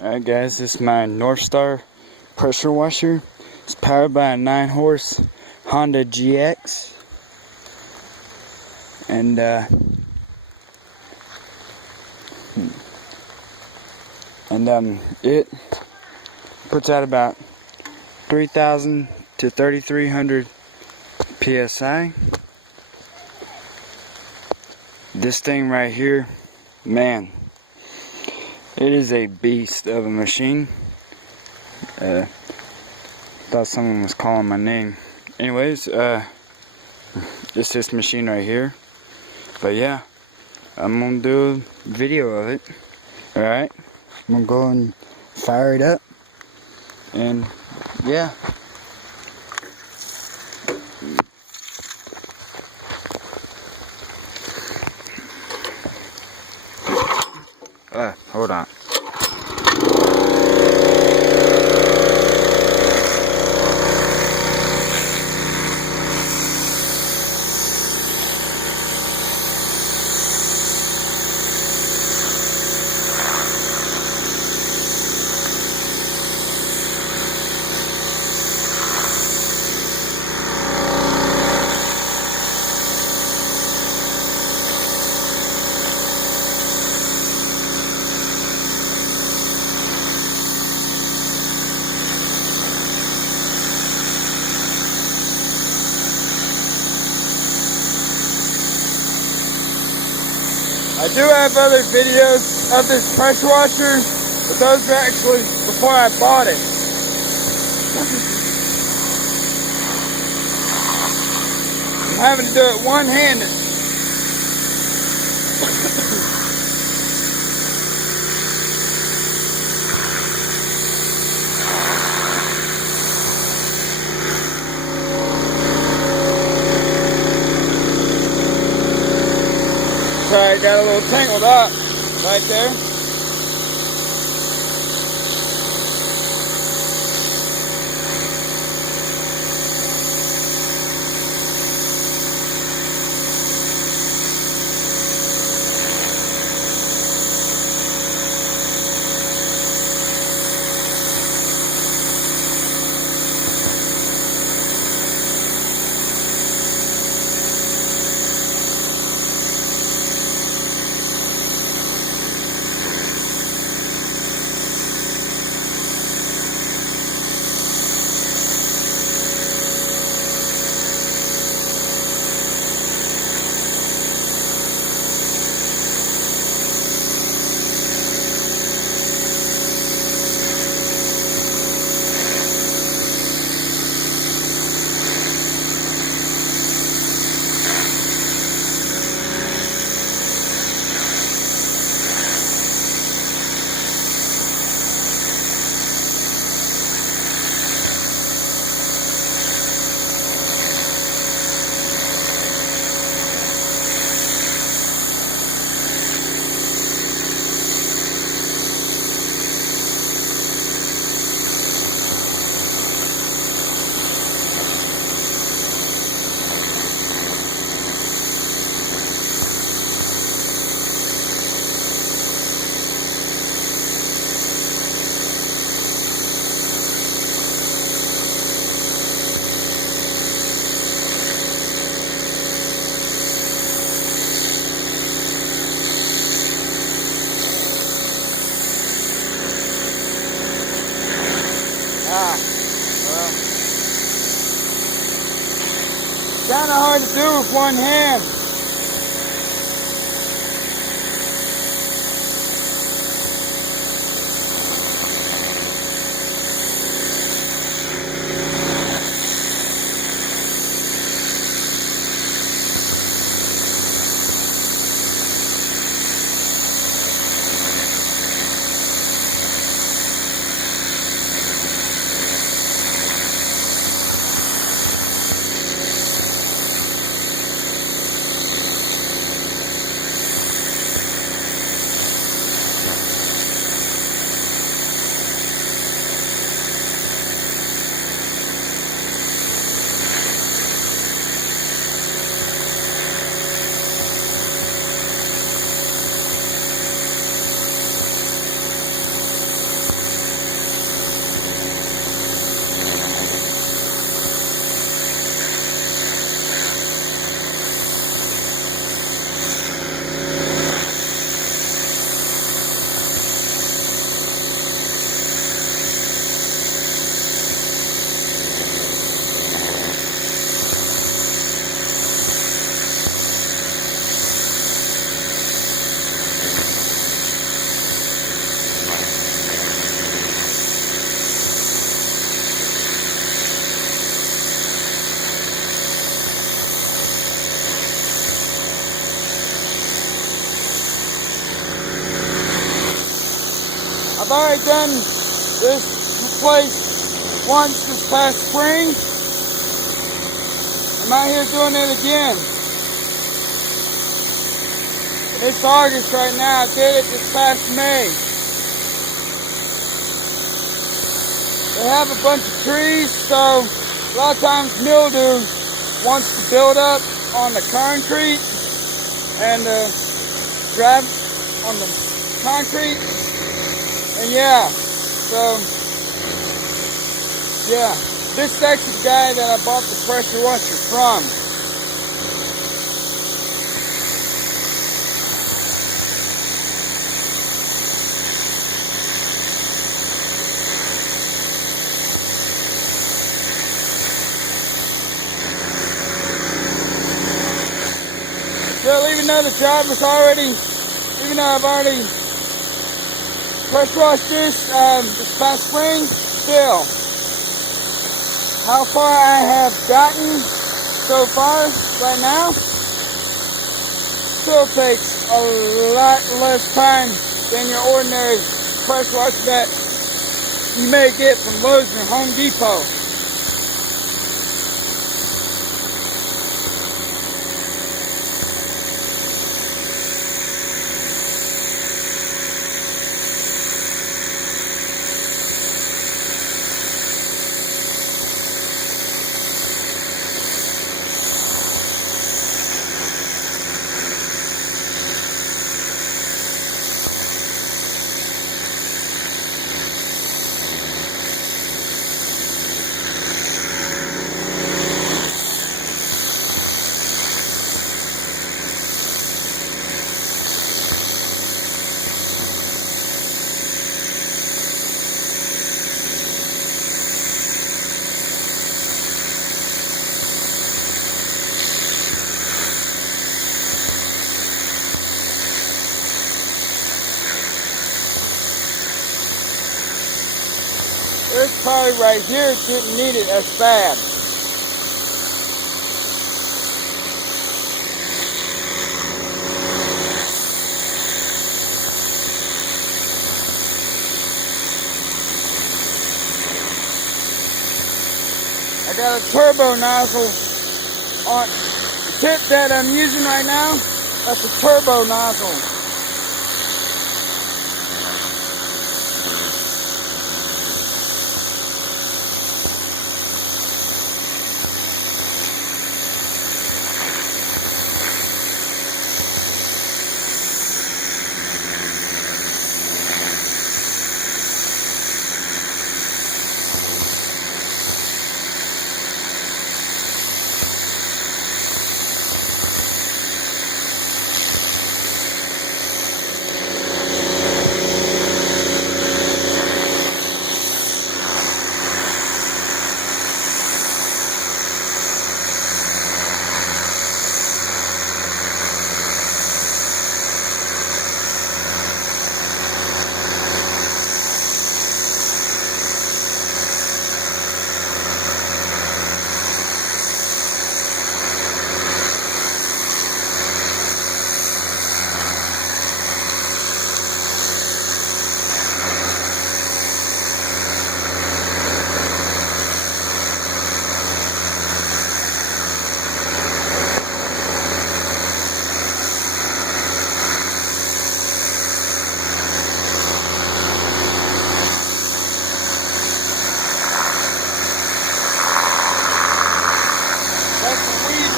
Alright guys, this is my Northstar pressure washer. It's powered by a 9-horse Honda GX. And it puts out about 3,000 to 3,300 PSI. This thing right here, man, it is a beast of a machine. Thought someone was calling my name. Anyways, it's this machine right here. But yeah, I'm gonna do a video of it. Alright, I'm gonna go and fire it up. And yeah. Hold on. I do have other videos of this pressure washer, but those are actually before I bought it. I'm having to do it one-handed. Sorry, got a little tangled up right there. Kind of hard to do with one hand. I've already done this place once this past spring. I'm out here doing it again. And it's August right now. I did it this past May. They have a bunch of trees, so a lot of times mildew wants to build up on the concrete and grab on the concrete. And yeah, so yeah, this is actually the guy that I bought the pressure washer from. Still, even though the job was already, even though I've already pressure washed this past spring, still, how far I have gotten so far right now, still takes a lot less time than your ordinary pressure washer that you may get from Lowe's or Home Depot. This probably right here didn't need it as bad. I got a turbo nozzle on the tip that I'm using right now. That's a turbo nozzle.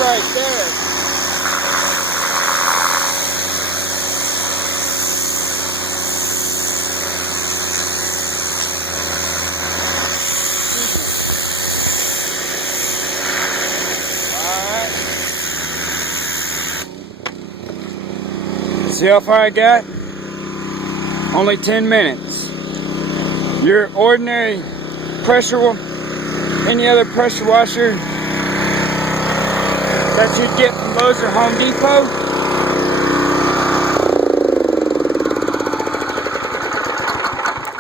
Right there. Alright. See how far I got? Only 10 minutes. Your ordinary any other pressure washer that you'd get from Lowe's or Home Depot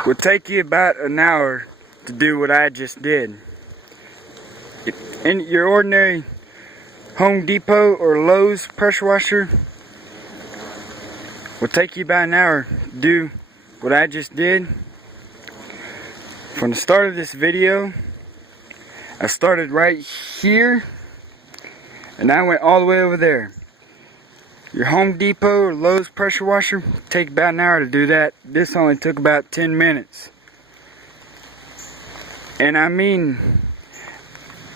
would take you about an hour to do what I just did. In your ordinary Home Depot or Lowe's pressure washer would take you about an hour to do what I just did. From the start of this video, I started right here and I went all the way over there. Your Home Depot or Lowe's pressure washer take about an hour to do that. This only took about 10 minutes. And I mean,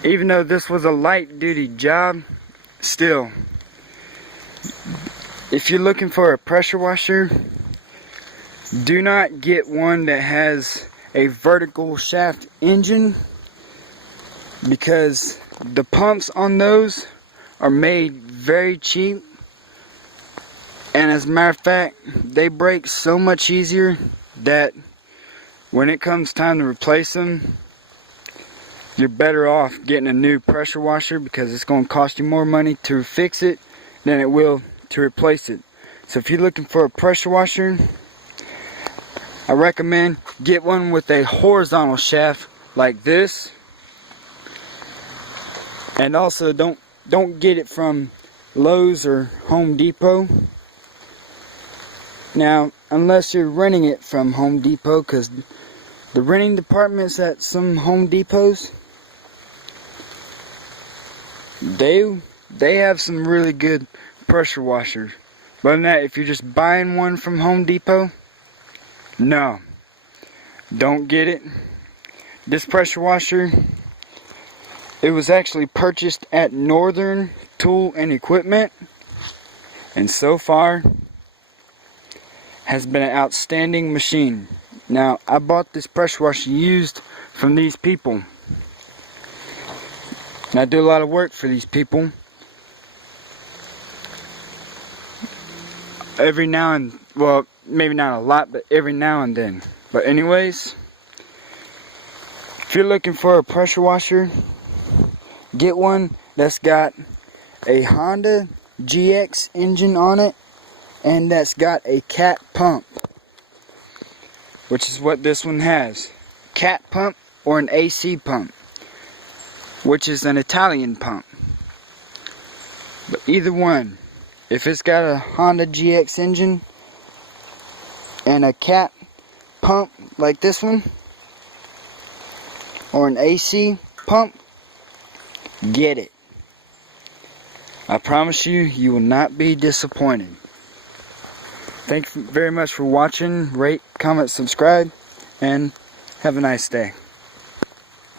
even though this was a light duty job, still, if you're looking for a pressure washer, do not get one that has a vertical shaft engine, because the pumps on those are made very cheap, and as a matter of fact, they break so much easier that when it comes time to replace them, you're better off getting a new pressure washer, because it's going to cost you more money to fix it than it will to replace it. So if you're looking for a pressure washer, I recommend get one with a horizontal shaft like this. And also don't get it from Lowe's or Home Depot. Now, unless you're renting it from Home Depot, because the renting departments at some Home Depots, they have some really good pressure washers. But other than that, if you're just buying one from Home Depot, no, don't get it. This pressure washer, it was actually purchased at Northern Tool and Equipment, and so far has been an outstanding machine. Now, I bought this pressure washer used from these people, and I do a lot of work for these people. Every now and, well, maybe not a lot, but every now and then. But anyways, if you're looking for a pressure washer, get one that's got a Honda GX engine on it, and that's got a cat pump, which is what this one has. Cat pump or an AC pump, which is an Italian pump. But either one, if it's got a Honda GX engine and a cat pump like this one, or an AC pump, get it. I promise you, you will not be disappointed. Thank you very much for watching. Rate, comment, subscribe, and have a nice day.